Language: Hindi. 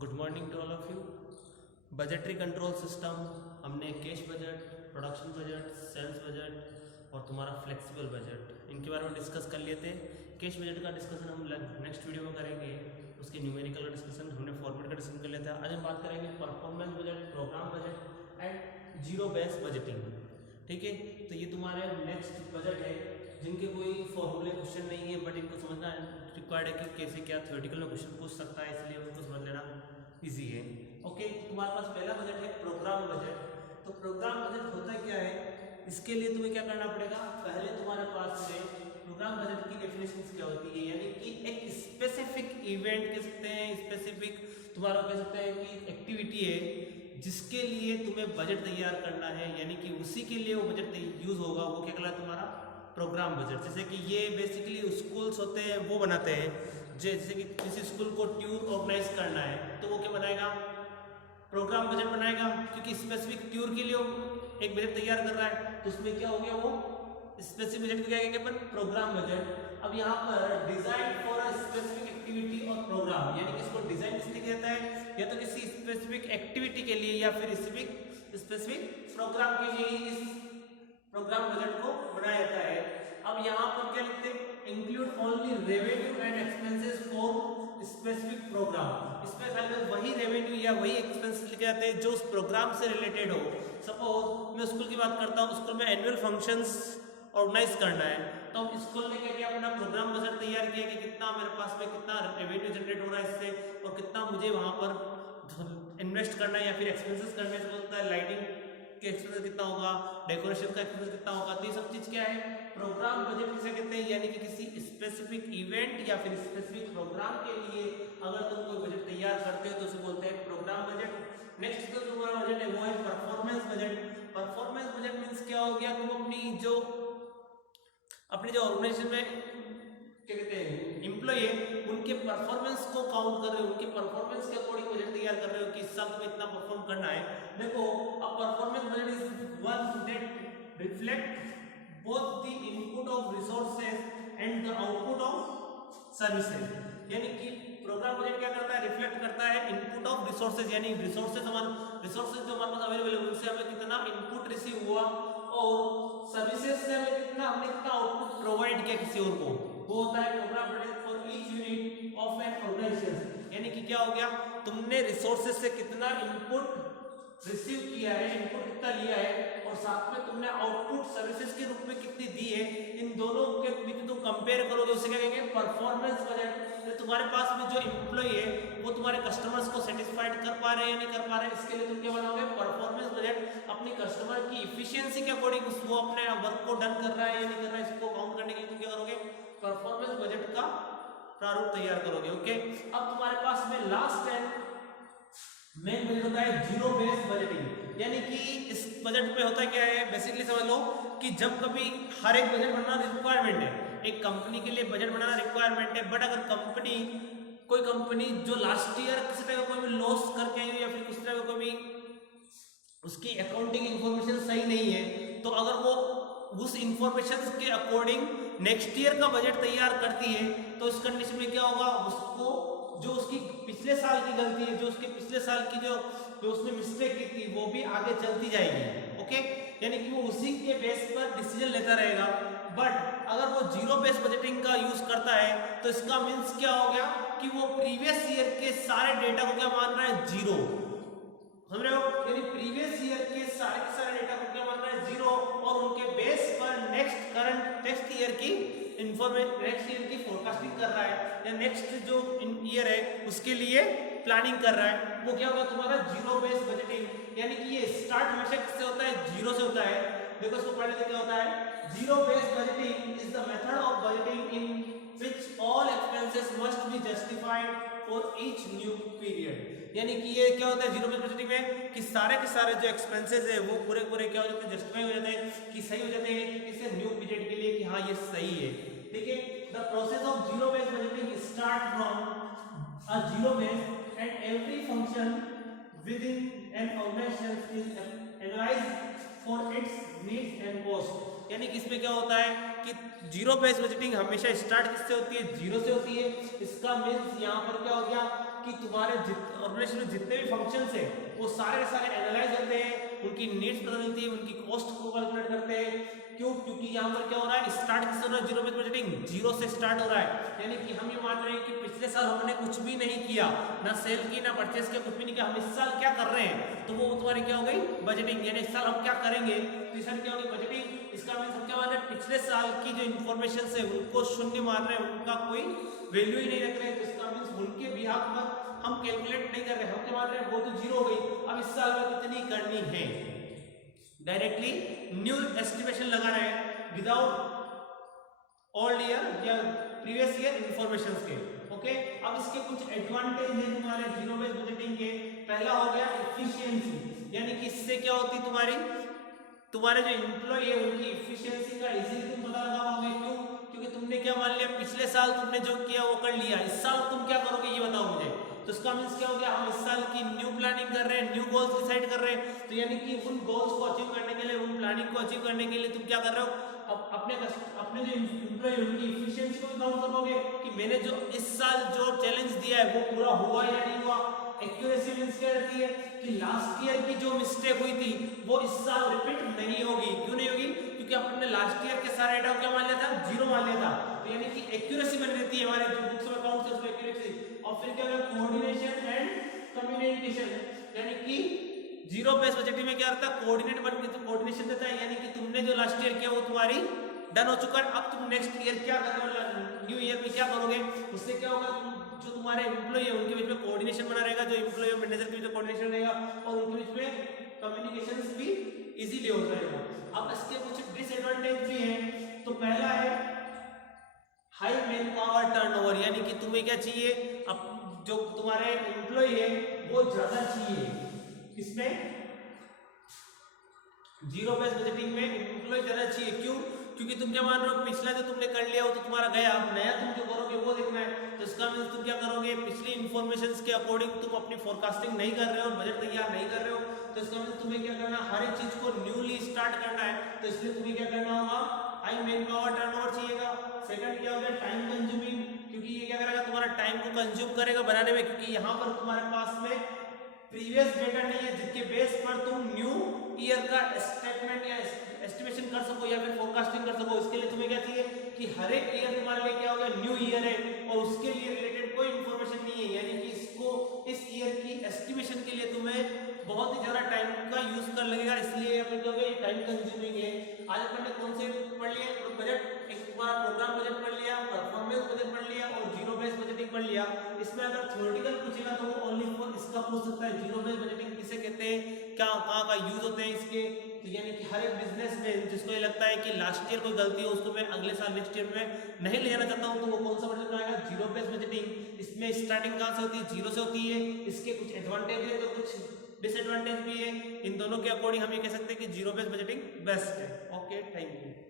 Good morning to all of you. Budgetary control system हमने cash budget, production budget, sales budget और तुम्हारा फ्लेक्सिबल बजट इनके बारे में डिस्कस कर लिए थे। कैश बजट का डिस्कशन हम नेक्स्ट वीडियो में करेंगे, उसके न्यूमेरिकल का डिस्कशन हमने फॉर्मेट का डिस्कशन कर लिया था। आज हम बात करेंगे performance budget, programme budget and zero base budgeting. ठीक है, तो ये तुम्हारे नेक्स्ट बजट है जिनके कोई फॉर्मूले क्वेश्चन नहीं है, बट इनको समझना रिक्वायर्ड है कि कैसे क्या थ्योरेटिकल में क्वेश्चन पूछ सकता है, इसलिए उनको समझ लेना इजी है। ओके, तुम्हारे पास पहला बजट है प्रोग्राम बजट। तो प्रोग्राम बजट होता क्या है, इसके लिए तुम्हें क्या करना पड़ेगा, पहले तुम्हारे पास में प्रोग्राम बजट की डेफिनेशन क्या होती है, यानी कि एक स्पेसिफिक इवेंट कह सकते हैं, स्पेसिफिक तुम्हारा कह सकते हैं कि एक्टिविटी है जिसके लिए तुम्हें बजट तैयार करना है, यानी कि उसी के लिए वो बजट यूज होगा, वो क्या कहलाता है तुम्हारा प्रोग्राम बजट। जैसे कि ये बेसिकली स्कूल्स होते हैं वो बनाते हैं, जैसे कि किसी स्कूल को टूर ऑर्गेनाइज करना है तो वो क्या बनाएगा, प्रोग्राम बजट बनाएगा, क्योंकि स्पेसिफिक टूर के लिए वो एक बजट तैयार कर रहा है, तो उसमें क्या हो गया, वो स्पेसिफिक बजट क्या कहेंगे अपन, प्रोग्राम बजट। अब यहाँ पर design for a specific activity और प्रोग्राम, यानी कि इसको डिजाइन इसलिए कहता है या तो किसी स्पेसिफिक एक्टिविटी के लिए या फिर स्पेसिफिक प्रोग्राम के लिए इस प्रोग्राम बजट को बनाया जाता है। अब यहाँ पर क्या लिखते हैं, include only revenue and expenses for specific programme. इसमें खाली वही रेवेन्यू या वही एक्सपेंसेस लिखे जाते हैं जो उस प्रोग्राम से रिलेटेड हो। सपोज मैं स्कूल की बात करता हूँ, स्कूल में एनुअल फंक्शंस ऑर्गेनाइज करना है, तो स्कूल ने क्या किया, अपना प्रोग्राम बजट तैयार किया कि कितना मेरे पास में कितना रेवेन्यू जनरेट हो रहा है इससे और कितना मुझे वहाँ पर इन्वेस्ट करना है या फिर एक्सपेंसेस करने से होता है, लाइटिंग के एक्सपेंसेस कितना होगा, डेकोरेशन का एक्सपेंसेस कितना होगा। तो ये सब चीज क्या है, प्रोग्राम बजट किसे कहते हैं, यानी कि किसी स्पेसिफिक इवेंट या फिर स्पेसिफिक प्रोग्राम के लिए अगर तुम कोई बजट तैयार करते हो तो उसे बोलते हैं प्रोग्राम बजट। नेक्स्ट जो तुम्हारा बजट है वो है performance budget. Performance budget means क्या हो गया, तुम अपनी जो ऑर्गेनाइजेशन में क्या कहते हैं एम्प्लॉय है, उनके परफॉर्मेंस को काउंट कर रहे हो, उनके परफॉर्मेंस के अकॉर्डिंग बजट तैयार कर रहे हो कि इस साल तुम्हें इतना परफॉर्म करना है। देखो, अब performance budget is one that reflect both the input of resources and the output of services. यानी कि प्रोग्राम बजट क्या करता है, रिफ्लेक्ट करता है इनपुट ऑफ रिसोर्सेज, यानी रिसोर्सेज जो हमारे पास अवेलेबल है उनसे हमें कितना इनपुट रिसीव हुआ और सर्विसेज से हमें कितना आउटपुट प्रोवाइड किया किसी और को, वो होता है programme budget for each unit of an organisation. यानी कि क्या हो गया, तुमने रिसोर्सेज से कितना इनपुट रिसीव किया है, इनपुट कितना लिया है और साथ में तुमने आउटपुट सर्विसेज के रूप में कितनी दी है, इन दोनों के बीच तुम कंपेयर करोगे, उसे क्या कहेंगे परफॉर्मेंस बजट। तो तुम्हारे पास में जो एम्प्लॉय है वो तुम्हारे कस्टमर्स को सेटिस्फाइड कर पा रहे हैं या नहीं कर पा रहे हैं, इसके लिए तुम क्या बनाओगे परफॉर्मेंस बजट। अपनी कस्टमर की इफिशियंसी के अकॉर्डिंग वो अपने वर्क को डन कर रहा है या नहीं कर रहा है, इसको काउंट करने के लिए तुम क्या करोगे, परफॉर्मेंस बजट का प्रारूप तैयार करोगे। ओके, अब तुम्हारे पास में लास्ट एंड मेन बजट होता है जीरो बेस बजटिंग। यानी कि इस बजट में होता क्या है, बेसिकली समझ लो कि जब कभी हर एक बजट बनाना रिक्वायरमेंट है, एक कंपनी के लिए बजट बनाना रिक्वायरमेंट है, बट अगर कोई कंपनी जो लास्ट ईयर किसी तरह का कोई भी लॉस करके आई हो या फिर किसी तरह का कोई भी उसकी अकाउंटिंग इंफॉर्मेशन सही नहीं है, तो अगर वो उस इंफॉर्मेशन के अकॉर्डिंग नेक्स्ट ईयर का बजट तैयार करती है, तो इस कंडीशन में क्या होगा, उसको जो उसकी पिछले साल की गलती है, जो उसके पिछले साल की जो उसने मिस्टेक की थी वो भी आगे चलती जाएगी। ओके, यानी कि वो उसी के बेस पर डिसीजन लेता रहेगा। बट अगर वो जीरो बेस बजटिंग का यूज करता है तो इसका मीन्स क्या हो गया कि वो प्रीवियस ईयर के सारे डेटा को क्या मान रहा है, जीरो। समझ रहे हो, यानी प्रीवियस ईयर के सारे डेटा को क्या मान रहा है, जीरो, और उनके बेस पर नेक्स्ट ईयर की फोरकास्टिंग कर रहा है या नेक्स्ट जो ईयर है उसके लिए प्लानिंग कर रहा है, वो क्या होगा तुम्हारा जीरो बेस बजटिंग। यानी कि ये स्टार्ट हमेशा किससे होता है, जीरो से होता है। देखो इसको पढ़ने से क्या होता है, zero base budgeting is the method of budgeting in which all expenses must be justified for each new period. यानी कि ये क्या होता है जीरो बेस बजटिंग में कि सारे के सारे जो एक्सपेंसेस है वो पूरे क्या हो जाते हैं, जस्टिफाई हो जाते हैं कि सही हो जाते हैं किसी न्यू पीरियड के लिए कि हाँ ये सही है। ठीक है, the process of zero base budgeting start from a zero base and every function within an organization is analyzed for its needs and cost। यानी कि इसमें क्या होता है कि जीरो बेस्ड बजटिंग हमेशा स्टार्ट किससे होती है, जीरो से होती है। इसका मीन्स यहाँ पर क्या हो गया कि तुम्हारे ऑर्गेनाइजेशन में जितने भी फंक्शंस है वो सारे एनालाइज होते हैं, उनकी नीड्स पता चलती है, उनकी कॉस्ट को कैलकुलेट करते हैं। क्यों? क्योंकि यहाँ पर क्या हो रहा है, स्टार्ट किससे हो रहा है, जीरो बेस्ड बजटिंग, जीरो से स्टार्ट हो रहा है। यानी कि हम ये मान रहे हैं कि पिछले साल हमने कुछ भी नहीं किया, ना सेल की ना परचेस किया, कुछ भी नहीं किया, हम इस साल क्या कर रहे हैं, तो वो तुम्हारी क्या हो गई बजटिंग। यानी इस साल हम क्या करेंगे, तो इस साल क्या होगी बजटिंग। इसका मीन्स हम क्या मान रहे हैं, पिछले साल की जो इन्फॉर्मेशन है उनको शून्य मान रहे हैं, उनका कोई वैल्यू ही नहीं रख रहे हैं। तो इसका मीन्स उनके बिहाफ पर हम कैलकुलेट नहीं कर रहे, हम क्या मान रहे हैं, वो तो जीरो हो गई, अब इस साल में कितनी करनी है, डायरेक्टली न्यू एस्टिमेशन लगा रहे हैं विदाउट ओल्ड ईयर या प्रीवियस ईयर इंफॉर्मेशन के। ओके, अब इसके कुछ एडवांटेज है तुम्हारे जीरो बेस्ड बजटिंग के। पहला हो गया एफिशिएंसी, यानी कि इससे क्या होती है तुम्हारे जो एम्प्लॉय है उनकी एफिशिएंसी का इजीली तुम पता लगा पाओगे। क्यों? क्योंकि तुमने क्या मान लिया, पिछले साल तुमने जो किया वो कर लिया, इस साल तुम क्या करोगे ये बताओ मुझे। तो इसका मींस क्या हो गया, हम इस साल की न्यू प्लानिंग कर रहे हैं, न्यू गोल्स डिसाइड कर रहे हैं। तो यानी कि उन गोल्स को अचीव करने के लिए, उन प्लानिंग को अचीव करने के लिए तुम क्या कर रहे हो, अब अपने जो एम्प्लॉय उनकी एफिशिएंसी को काउंट करोगे कि मैंने जो इस साल जो चैलेंज दिया है वो पूरा हुआ या नहीं हुआ। एक्यूरेसी मींस क्या रहती है कि लास्ट ईयर की जो मिस्टेक हुई थी वो इस साल रिपीट नहीं होगी। क्यों नहीं होगी? क्योंकि अपने लास्ट ईयर के सारे डेटा क्या मान लिया था, जीरो मान लिया था। तो यानी कि एक्यूरेसी बनी रहती है हमारे जो बुक्स में अकाउंट से, उसमें एक्यूरेसी। और फिर क्या होगा, कोऑर्डिनेशन एंड कम्युनिकेशन, यानी कि जीरो बेस्ड बजटिंग में क्या रहता है, कोऑर्डिनेट बन के तो कोऑर्डिनेशन देता है, यानी कि तुमने जो लास्ट ईयर किया वो तुम्हारी डन हो चुका है। अब तुम नेक्स्ट ईयर क्या करोगे, न्यू ईयर में क्या करोगे, उससे क्या होगा, जो तुम्हारे एम्प्लॉय है उनके बीच में कोऑर्डिनेशन बना रहेगा, जो एम्प्लॉय मैनेजर के बीच में कोऑर्डिनेशन रहेगा, और उनके बीच में कम्युनिकेशन भी इजीली हो जाएगा। अब इसके कुछ डिसएडवांटेज भी हैं। तो पहला है हाई मैन पावर टर्नओवर, यानी कि तुम्हें क्या चाहिए, अब जो तुम्हारे एम्प्लॉय है वो ज्यादा चाहिए। इसमें जीरो बेस्ड बजटिंग में एम्प्लॉय ज्यादा चाहिए। क्यों? क्योंकि तुम क्या मान रहे हो, पिछला जो तुमने कर लिया वो तो तुम्हारा गया, अब नया तुम जो करोगे वो देखना है। तो इसका मींस तुम क्या करोगे, पिछली इन्फॉर्मेशंस के अकॉर्डिंग तुम अपनी फोरकास्टिंग नहीं कर रहे हो, बजट तैयार नहीं कर रहे हो। तो इसका मींस तुम्हें क्या करना, हर एक चीज को न्यूली स्टार्ट करना है। तो इसलिए तुम्हें क्या करना होगा, हाई मैन पावर टर्नओवर चाहिएगा। सेकंड क्या हो गया, टाइम कंज्यूमिंग, क्योंकि ये क्या करेगा, तुम्हारा टाइम को कंज्यूम करेगा बनाने में, क्योंकि यहाँ पर तुम्हारे पास में प्रीवियस डेटा नहीं है जिसके बेस पर तुम न्यू ईयर का स्टेटमेंट या एस्टिमेशन कर सको या फिर फोरकास्टिंग कर सको। इसके लिए तुम्हें क्या चाहिए कि हर एक ईयर तुम्हारे लिए क्या हो गया, न्यू ईयर है और उसके लिए रिलेटेड कोई इंफॉर्मेशन नहीं है, यानी कि इसको इस ईयर की एस्टिमेशन के लिए तुम्हें बहुत ही ज्यादा टाइम का यूज कर लगेगा। इसलिए अपन क्या हो गया, टाइम कंज्यूमिंग है। आज अपन ने कौन से पढ़ लिए, बजट, एक तुम्हारा प्रोग्राम बजट पढ़ लिया, परफॉर्मेंस बजट पढ़ लिया और जीरो बेस्ड बजटिंग पढ़ लिया। इसमें अगर थ्योरेटिकल पूछेगा तो वो ओनली फॉर इसका पूछ सकता है, जीरो बेस्ड बजटिंग किसे कहते हैं, क्या कहाँ का यूज होते हैं इसके। तो यानी कि हर एक बिजनेस में जिसको ये लगता है कि लास्ट ईयर कोई गलती हो उसको मैं अगले साल नेक्स्ट ईयर में नहीं ले जाना चाहता हूँ, तो वो कौन सा बजट बनाएगा, जीरो बेस्ड बजटिंग। इसमें स्टार्टिंग कहाँ से होती है, जीरो से होती है। इसके कुछ एडवांटेज है तो कुछ डिसएडवांटेज भी है। इन दोनों के अकॉर्डिंग हम ये कह सकते हैं कि जीरो बेस्ड बजटिंग बेस्ट है। Okay, thank you.